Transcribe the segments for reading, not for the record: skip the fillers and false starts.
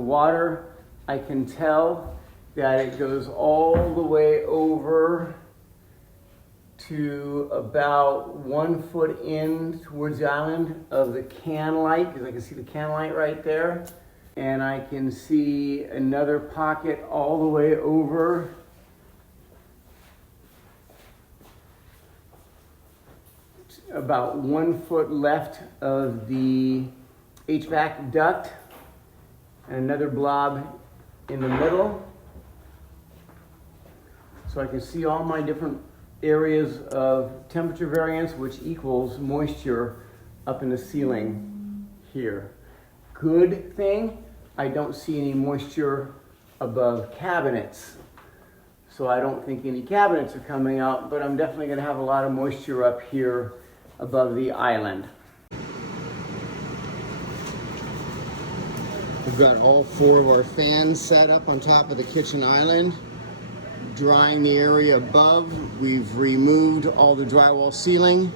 The water, I can tell that it goes all the way over to about 1 foot in towards the island of the can light, because I can see the can light right there. And I can see another pocket all the way over about 1 foot left of the HVAC duct, and another blob in the middle. So I can see all my different areas of temperature variance, which equals moisture up in the ceiling here. Good thing, I don't see any moisture above cabinets. So I don't think any cabinets are coming out, but I'm definitely gonna have a lot of moisture up here above the island. We've got all 4 of our fans set up on top of the kitchen island, drying the area above. We've removed all the drywall ceiling,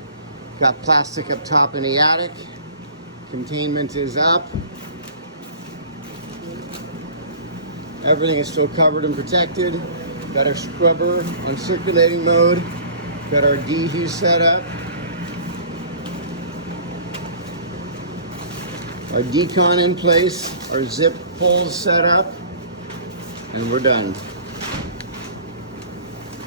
got plastic up top in the attic, containment is up. Everything is still covered and protected. Got our scrubber on circulating mode, got our defuse set up. Our decon in place, our zip pulls set up, and we're done.